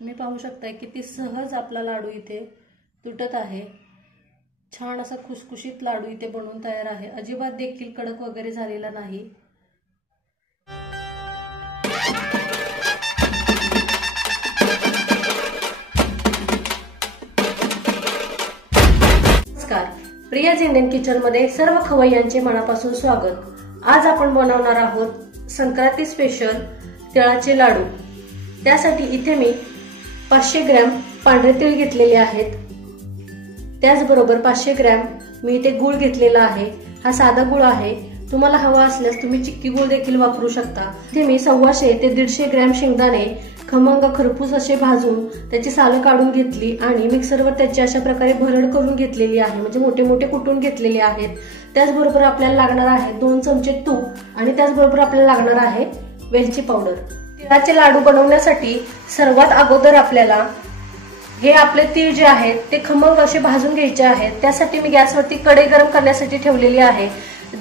तुम्ही पाहू शकता किती सहज आपला लाडू इथे तुटत आहे। छान असा खुसखुशीत लाडू इथे बनवून तयार आहे। अजिबात देखील कडक वगैरे झालेला नाही। नमस्कार, प्रियाज इंडियन किचन मध्ये सर्व खवय्यांचे मनापासून स्वागत। आज आपण बनवणार आहोत संक्रांती स्पेशल तिळाचे लाडू। त्यासाठी इथे मी 500 ग्रॅम पांढरे तीळ घेतलेले आहेत। त्याचबरोबर 500 ग्रॅम मी इथे गूळ घेतलेला आहे। हा साधा गूळ आहे, तुम्हाला हवा असल्यास तुम्ही चिक्की गूळ देखील वापरू शकता। इथे मी 125 ते 150 ग्रॅम शेंगदाणे खमंग खरपूस असे भाजून त्याची सालं काढून घेतली आणि मिक्सरवर त्याची अशा प्रकारे भरड करून घेतलेली आहे, म्हणजे मोठे मोठे कुटून घेतलेले आहेत। त्याचबरोबर आपल्याला लागणार आहे 2 चमचे तूप आणि त्याचबरोबर आपल्याला लागणार आहे वेलची पावडर। तिळाचे लाडू बनवण्यासाठी सर्वात अगोदर आपल्याला हे आपले तीळ जे आहेत ते खमंग असे भाजून घ्यायचे आहेत। त्यासाठी मी गॅसवरती कढई गरम करण्यासाठी ठेवलेली आहे।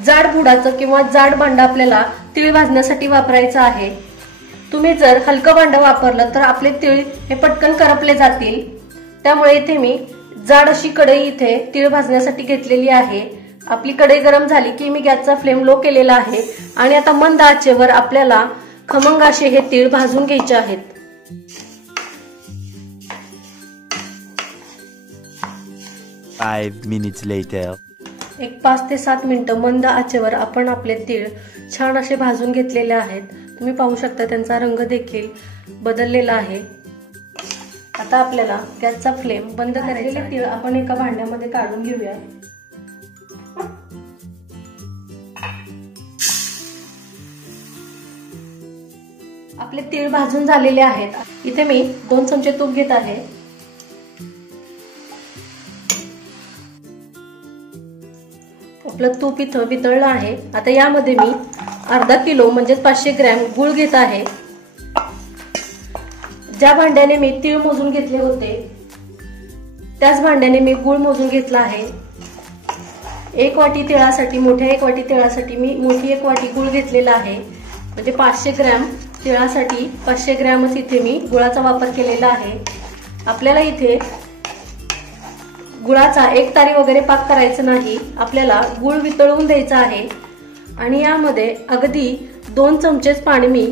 जाड बुडाचं किंवा जाड भांडं आपल्याला तीळ भाजण्यासाठी वापरायचं आहे। तुम्ही जर हलकं भांडं वापरलं तर आपले तीळ हे पटकन करपले जातील। त्यामुळे इथे मी जाड अशी कढई इथे तीळ भाजण्यासाठी घेतलेली आहे। आपली कढई गरम झाली की मी गॅसचा फ्लेम लो केलेला आहे आणि आता मंद आचेवर आपल्याला खमंग असे हे तीळ भाजून घ्यायचे आहेत। 5 minutes later. एक 5 ते 7 मिनिटं मंद आचेवर आपण आपले तीळ छान असे भाजून घेतलेले आहेत। तुम्ही पाहू शकता त्यांचा रंग देखील बदललेला आहे। आता आपल्याला गॅसचा फ्लेम बंद करायचा। तीळ आपण एका भांड्यामध्ये काढून घेऊया। आपले तीळ भाजून झालेले आहेत। इथे मी 2 चमचे तूप घेत आहे। आपलं तूप इथं वितळलं आहे। आता यामध्ये मी अर्धा किलो म्हणजे 500 ग्रॅम गूळ घेत आहे। ज्या भांड्याने मी तीळ मोजून घेतले होते त्याच भांड्याने मी गूळ मोजून घेतला आहे। 1 वाटी तिळासाठी, मोठ्या 1 वाटी तिळासाठी मी मोठी 1 वाटी गूळ घेतलेला आहे। म्हणजे 500 ग्रॅम तिळासाठी 500 ग्रॅमच इथे मी गुळाचा वापर केलेला आहे। आपल्याला इथे गुळाचा एक तारी वगैरे पाक करायचा नाही, आपल्याला गुळ वितळवून द्यायचा आहे। आणि यामध्ये अगदी 2 चमचेच पाणी मी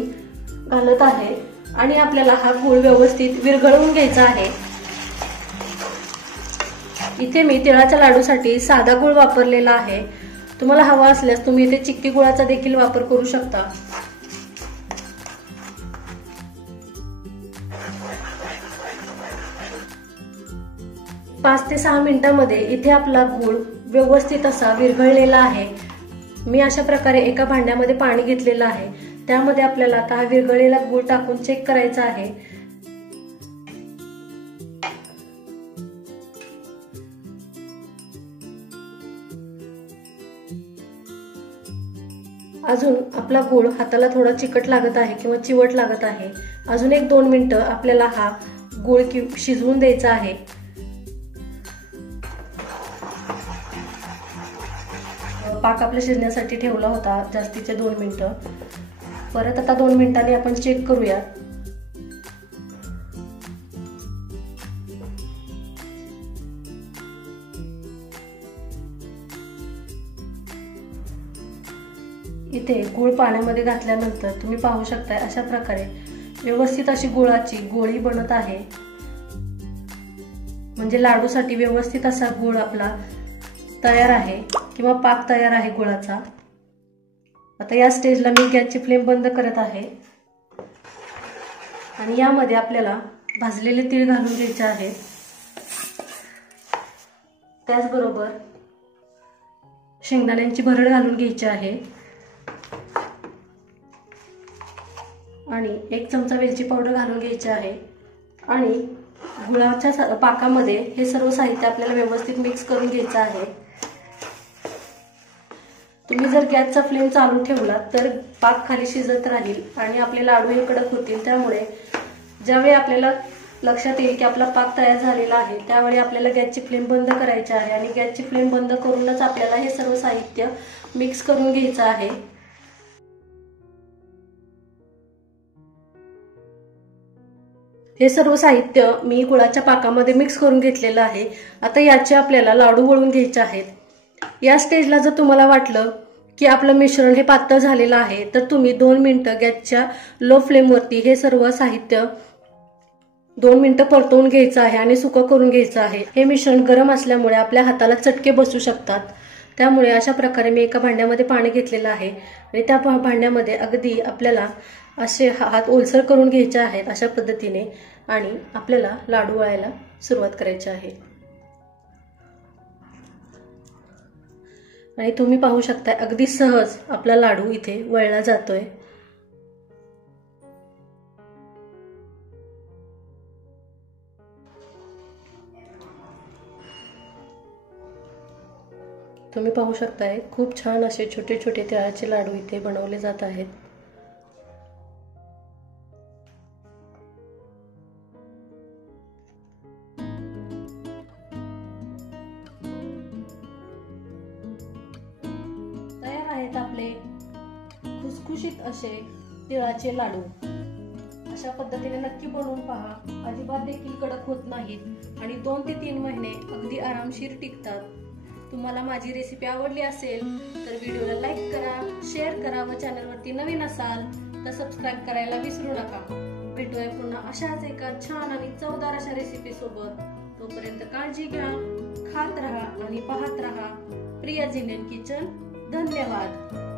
घालत आहे आणि आपल्याला हा गुळ व्यवस्थित विरघळवून घ्यायचा आहे। इथे मी तिळाच्या लाडूसाठी साधा गुळ वापरलेला आहे। तुम्हाला हवा असल्यास तुम्ही इथे चिक्की गुळाचा देखील वापर करू शकता। 5 ते 6 मिनिटांमध्ये इथे आपला गूळ व्यवस्थित असा विरघळलेला आहे। मी अशा प्रकारे एका भांड्यामध्ये पाणी घेतलेलं आहे, त्यामध्ये आपल्याला आता हा विरघळलेला गूळ टाकून चेक करायचा आहे। अजून आपला गूळ हाताला थोडा चिकट लागत आहे किंवा चिवट लागत आहे। अजून 1-2 मिनिटं आपल्याला हा गूळ शिजवून द्यायचा आहे। पाक आपल्या शिजण्यासाठी ठेवला होता जास्तीचे 2 मिनिटं। परत आता 2 मिनिटांनी आपण चेक करूया। इथे गूळ पाण्यामध्ये घातल्यानंतर तुम्ही पाहू शकता अशा प्रकारे व्यवस्थित अशी गुळाची गोळी बनत आहे। म्हणजे लाडूसाठी व्यवस्थित असा गूळ आपला तयार आहे किंवा पाक तयार आहे गुळाचा। आता या स्टेजला मी गॅसची फ्लेम बंद करत आहे आणि यामध्ये आपल्याला भाजलेले तीळ घालून घ्यायचे आहेत। त्याचबरोबर शेंगदाण्यांची भरड घालून घ्यायची आहे आणि 1 चमचा वेलची पावडर घालून घ्यायची आहे। आणि गुळाच्या पाकामध्ये हे सर्व साहित्य आपल्याला व्यवस्थित मिक्स करून घ्यायचं आहे। तुम्ही जर गॅसचा फ्लेम चालू ठेवला तर पाक खाली शिजत राहील आणि आपले लाडू हे कडक होतील। त्यामुळे ज्यावेळी आपल्याला लक्षात येईल की आपला पाक तयार झालेला आहे त्यावेळी आपल्याला गॅसची फ्लेम बंद करायची आहे आणि गॅसची फ्लेम बंद करूनच आपल्याला हे सर्व साहित्य मिक्स करून घ्यायचं आहे। हे सर्व साहित्य मी गुळाच्या पाकामध्ये मिक्स करून घेतलेलं आहे। आता याचे आपल्याला लाडू वळून घ्यायचे आहेत। या स्टेजला जर तुम्हाला वाटलं की आपलं मिश्रण हे पातळ झालेलं आहे तर तुम्ही 2 मिनिटं गॅसच्या लो फ्लेमवरती हे सर्व साहित्य 2 मिनिटं परतवून घ्यायचं आहे आणि सुकं करून घ्यायचं आहे। हे मिश्रण गरम असल्यामुळे आपल्या हाताला चटके बसू शकतात, त्यामुळे अशा प्रकारे मी एका भांड्यामध्ये पाणी घेतलेलं आहे आणि त्या भांड्यामध्ये अगदी आपल्याला असे हात ओलसर करून घ्यायचे आहेत अशा पद्धतीने आणि आपल्याला लाडू वळायला सुरुवात करायची आहे। आणि तुम्ही पाहू शकता अगदी सहज आपला लाडू इथे वळला जातोय। तुम्ही पाहू शकताय खूप छान असे छोटे छोटे तिळाचे लाडू इथे बनवले जात आहेत। तयार आहेत आपले खुसखुशीत असे तिळाचे लाडू। अशा पद्धतीने नक्की बनवून पहा, अजिबात देखील कडक होत नाहीत आणि 2 ते 3 महिने अगदी आरामशीर टिकतात। तुम्हाला माझी रेसिपी आवडली असेल तर व्हिडिओला लाईक करा, शेअर करा व चॅनलवरती नवीन असाल तर सबस्क्राईब करायला विसरू नका। भेटूया पुन्हा अशाच एका छान आणि चवदार अशा रेसिपी सोबत। तोपर्यंत काळजी घ्या, खात रहा आणि पाहत रहा प्रियाज इंडियन किचन। धन्यवाद।